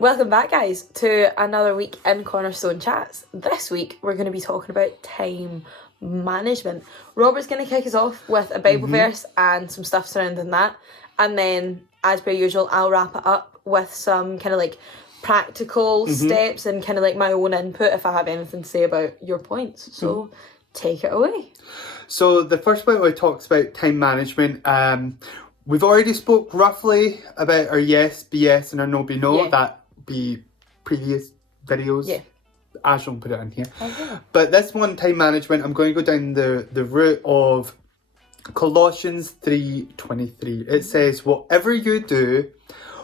Welcome back, guys, to another week in Cornerstone Chats. This week, we're going to be talking about time management. Robert's going to kick us off with a Bible verse and some stuff surrounding that. And then, as per usual, I'll wrap it up with some kind of like practical steps and kind of like my own input if I have anything to say about your points. So, take it away. So, the first point we talks about time management. We've already spoke roughly about our yes be yes and our no be no. Yeah. That be previous videos. Yeah. Ash will put it in here. Okay. But this one, time management, I'm going to go down the route of Colossians 3:23. It says, whatever you do,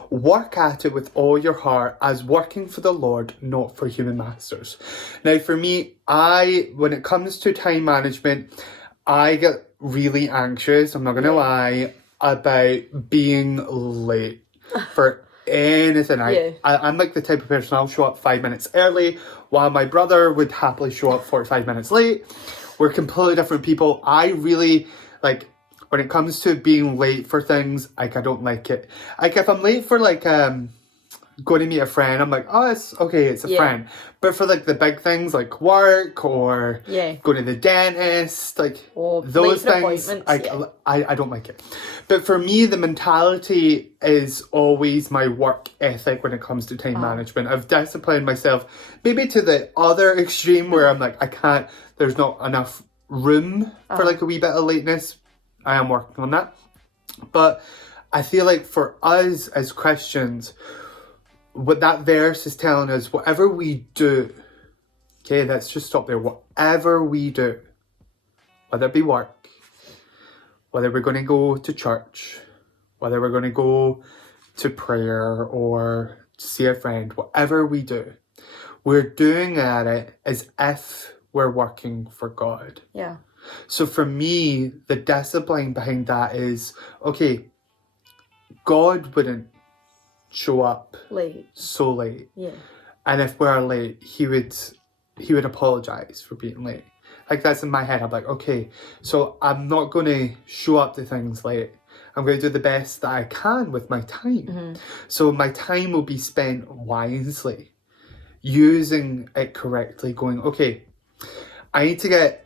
work at it with all your heart as working for the Lord, not for human masters. Now for me, when it comes to time management, I get really anxious, I'm not going to lie, about being late for anything. I'm like the type of person, I'll show up 5 minutes early while my brother would happily show up 45 minutes late. We're completely different people. I really like when it comes to being late for things, like I don't like it. Like if I'm late for like going to meet a friend, I'm like, oh, it's okay, it's a friend. But for like the big things like work or going to the dentist, like those things, I don't like it. But for me, the mentality is always my work ethic when it comes to time management. I've disciplined myself maybe to the other extreme where I'm like, there's not enough room for like a wee bit of lateness. I am working on that. But I feel like for us as Christians, what that verse is telling us, whatever we do, okay, let's just stop there. Whatever we do, whether it be work, whether we're going to go to church, whether we're going to go to prayer or see a friend, whatever we do, we're doing at it as if we're working for God. Yeah. So for me, the discipline behind that is, okay, God wouldn't show up so late. Yeah. And if we're late, he would apologize for being late. Like that's in my head. I'm like, okay, so I'm not going to show up to things late. I'm going to do the best that I can with my time. So my time will be spent wisely, using it correctly, going, okay, I need to get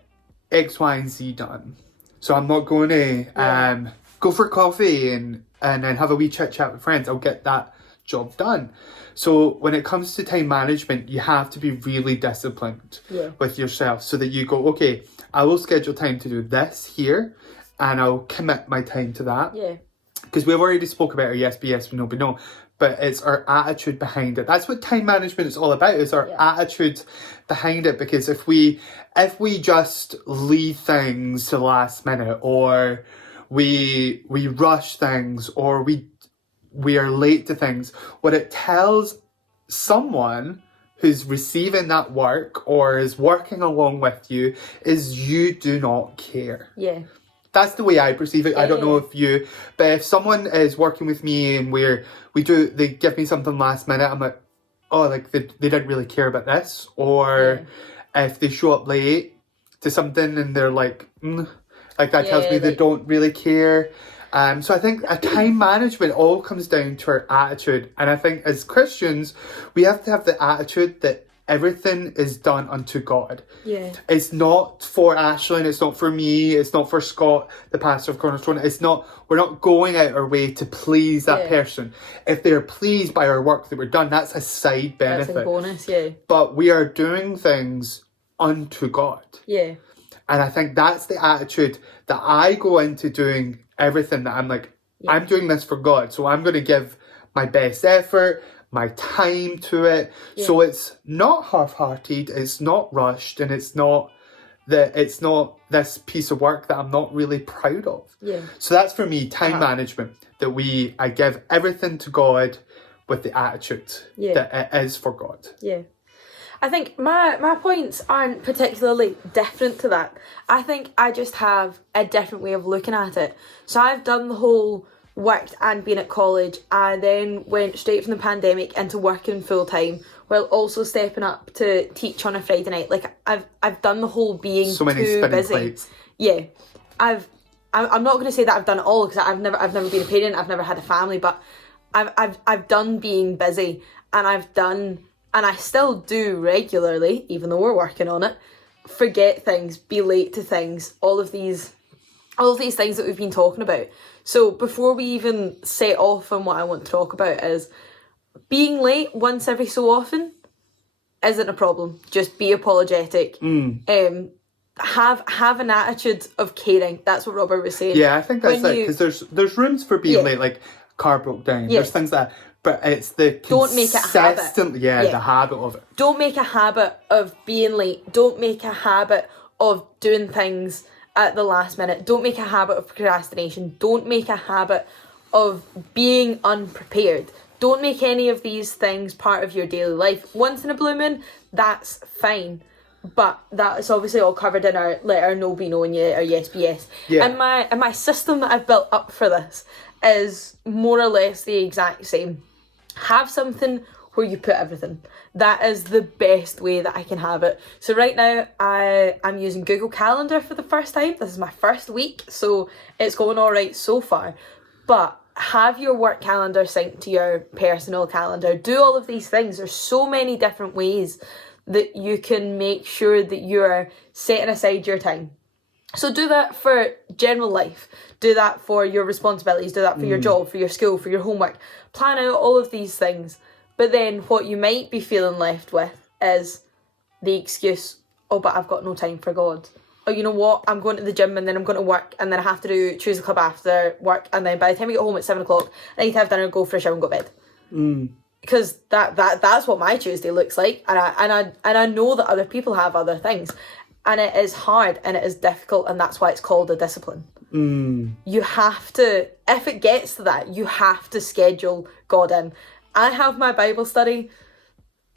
X, Y, and Z done. So I'm not going to go for coffee and then have a wee chit chat with friends. I'll get that job done. So when it comes to time management, you have to be really disciplined with yourself so that you go, okay, I will schedule time to do this here and I'll commit my time to that. Yeah. Because we've already spoke about our yes be yes, no be no, but it's our attitude behind it. That's what time management is all about, is our attitude behind it. Because if we just leave things to the last minute, or we rush things, or we are late to things, what it tells someone who's receiving that work or is working along with you is you do not care. Yeah. That's the way I perceive it. I don't know if you, but if someone is working with me and they give me something last minute, I'm like, oh, like they didn't really care about this. Or if they show up late to something and they're like, like that tells me they don't really care. So I think a time management all comes down to our attitude. And I think as Christians, we have to have the attitude that everything is done unto God. Yeah. It's not for Aislinn, it's not for me, it's not for Scott, the pastor of Cornerstone. We're not going out our way to please that person. If they're pleased by our work that we're done, that's a side benefit. That's a bonus, yeah. But we are doing things unto God. Yeah. And I think that's the attitude that I go into doing everything, that I'm like, I'm doing this for God. So I'm going to give my best effort, my time to it. Yeah. So it's not half-hearted, it's not rushed, and it's not this piece of work that I'm not really proud of. Yeah. So that's for me, time management, that I give everything to God with the attitude that it is for God. Yeah. I think my points aren't particularly different to that. I think I just have a different way of looking at it. So I've done the whole worked and been at college. I then went straight from the pandemic into working full time while also stepping up to teach on a Friday night. Like I've done the whole being so many too busy. Plates. Yeah, I'm not going to say that I've done it all, because I've never been a parent. I've never had a family, but I've done being busy, and I still do regularly, even though we're working on it, forget things, be late to things, all of these things that we've been talking about. So before we even set off on what I want to talk about is being late once every so often isn't a problem. Just be apologetic. Have an attitude of caring. That's what Robert was saying. Yeah, I think that's it, because there's rooms for being late, like car broke down. There's things like that. But it's the don't make it a habit. The habit of it. Don't make a habit of being late. Don't make a habit of doing things at the last minute. Don't make a habit of procrastination. Don't make a habit of being unprepared. Don't make any of these things part of your daily life. Once in a blue moon, that's fine. But that's obviously all covered in our let our no be no and our yes be yes. Yeah. And my system that I've built up for this is more or less the exact same. Have something where you put everything. That is the best way that I can have it. So right now I'm using Google Calendar for the first time. This is my first week, so it's going all right so far. But have your work calendar synced to your personal calendar. Do all of these things. There's so many different ways that you can make sure that you're setting aside your time. So do that for general life. Do that for your responsibilities. Do that for your job, for your school, for your homework. Plan out all of these things. But then what you might be feeling left with is the excuse, oh, but I've got no time for God. Oh, you know what? I'm going to the gym and then I'm going to work and then I have to choose a club after work. And then by the time I get home at 7 o'clock, I need to have dinner, go for a shower and go to bed. Because that's what my Tuesday looks like. And I know that other people have other things. And it is hard and it is difficult, and that's why it's called a discipline. You have to, if it gets to that, you have to schedule God in. I have my Bible study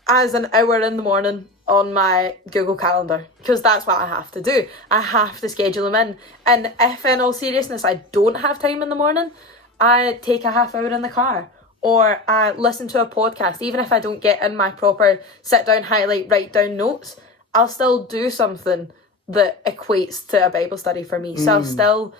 as an hour in the morning on my Google Calendar, because that's what I have to do. I have to schedule them in. And if in all seriousness I don't have time in the morning, I take a half hour in the car. Or I listen to a podcast. Even if I don't get in my proper sit down, highlight, write down notes, I'll still do something that equates to a Bible study for me. So I'll still,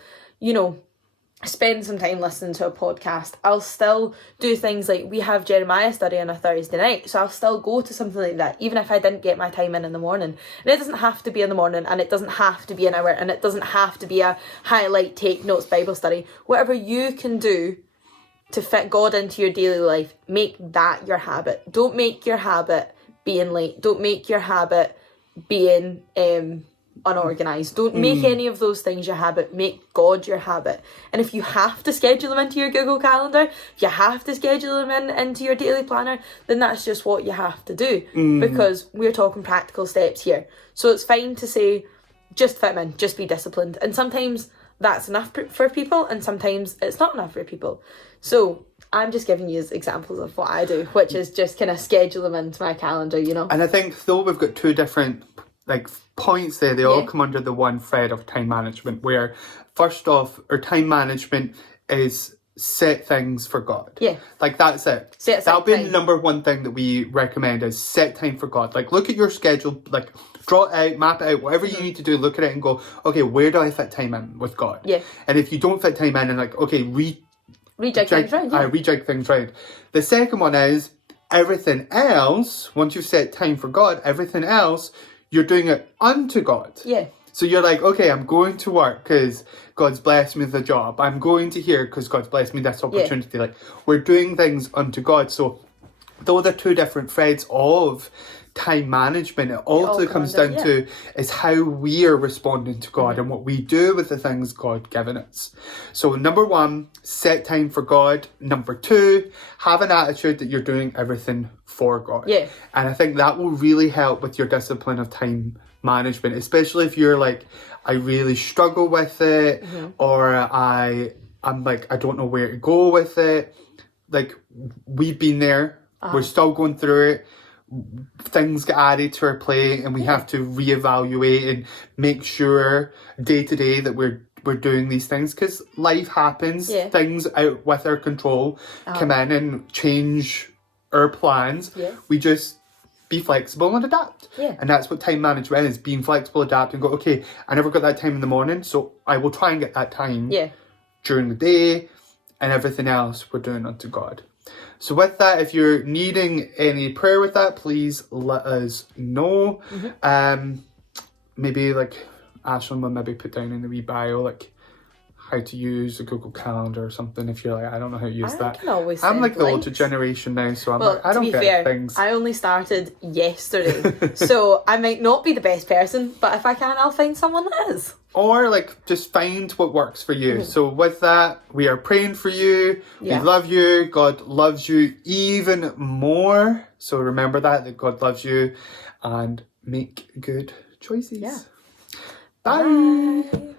spend some time listening to a podcast. I'll still do things like we have Jeremiah study on a Thursday night. So I'll still go to something like that, even if I didn't get my time in the morning. And it doesn't have to be in the morning, and it doesn't have to be an hour, and it doesn't have to be a highlight, take notes Bible study. Whatever you can do to fit God into your daily life, make that your habit. Don't make your habit being late. Don't make your habit being unorganised. Don't make any of those things your habit. Make God your habit. And if you have to schedule them into your Google Calendar, if you have to schedule them into your daily planner, then that's just what you have to do. Because we're talking practical steps here. So it's fine to say, just fit them in, just be disciplined. And sometimes that's enough for people, and sometimes it's not enough for people. So I'm just giving you examples of what I do, which is just kind of schedule them into my calendar, And I think though we've got two different points there, they all come under the one thread of time management, where first off, our time management is set things for God. Yeah. That's it. That'll be the number one thing that we recommend, is set time for God. Look at your schedule, draw it out, map it out, whatever you need to do, look at it and go, okay, where do I fit time in with God? Yeah. And if you don't fit time in, and rejig things round. Rejig things round. The second one is everything else, once you've set time for God, everything else, you're doing it unto God. Yeah. So you're okay, I'm going to work because God's blessed me with a job. I'm going to here because God's blessed me this opportunity. Yeah. We're doing things unto God. So though they're two different threads of time management, it all comes down to is how we are responding to God and what we do with the things God given us. So number one, set time for God. Number two, have an attitude that you're doing everything for God. Yeah. And I think that will really help with your discipline of time management, especially if you're I really struggle with it, or I'm I don't know where to go with it. We've been there, we're still going through it. Things get added to our plate, and we have to reevaluate and make sure day to day that we're doing these things, because life happens. Things out with our control come in and change our plans. We just be flexible and adapt. And that's what time management is, being flexible, adapt, and go, okay, I never got that time in the morning, so I will try and get that time during the day. and everything else we're doing unto God. So with that, if you're needing any prayer with that, please let us know. Maybe like Aislinn will maybe put down in the wee bio like how to use a Google Calendar or something if you're like, I don't know how to use that. I'm like the older generation now, so I'm like, I don't get things. I only started yesterday, so I might not be the best person, but if I can, I'll find someone that is. Or like just find what works for you. So with that, we are praying for you. We love you. God loves you even more. So remember that God loves you, and make good choices. Yeah. Bye. Bye.